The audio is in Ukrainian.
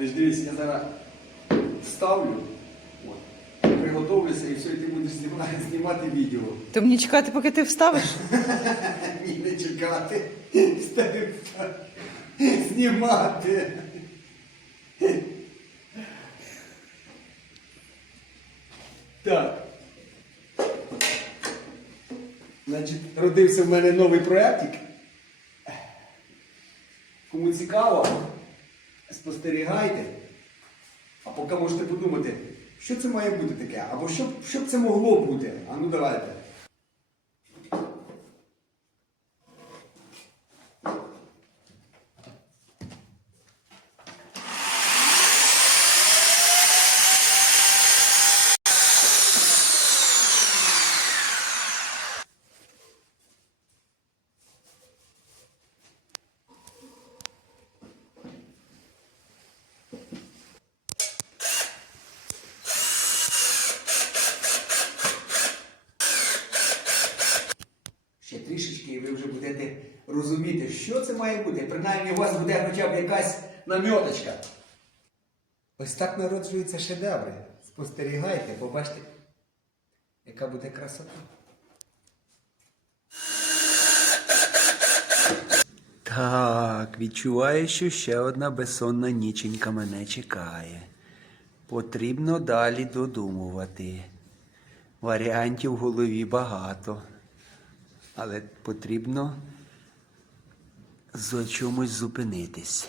Значить, дивись, я зараз ставлю, от, приготовлюся і все, і ти будеш знімати, знімати відео. То мені чекати, поки ти вставиш? Ні, не чекати. Ставив. Знімати. Так. Значить, родився в мене новий проєктик. Кому цікаво, спостерігайте. А поки можете подумати, що це має бути таке, або що, б- це могло бути. А ну давайте. Ще трішечки, і ви вже будете розуміти, що це має бути. Принаймні у вас буде хоча б якась намьоточка. Ось так народжуються шедеври. Спостерігайте, побачите, яка буде красота. Так, відчуваю, що ще одна безсонна ніченька мене чекає. Потрібно далі додумувати. Варіантів в голові багато. Але потрібно за чомусь зупинитись.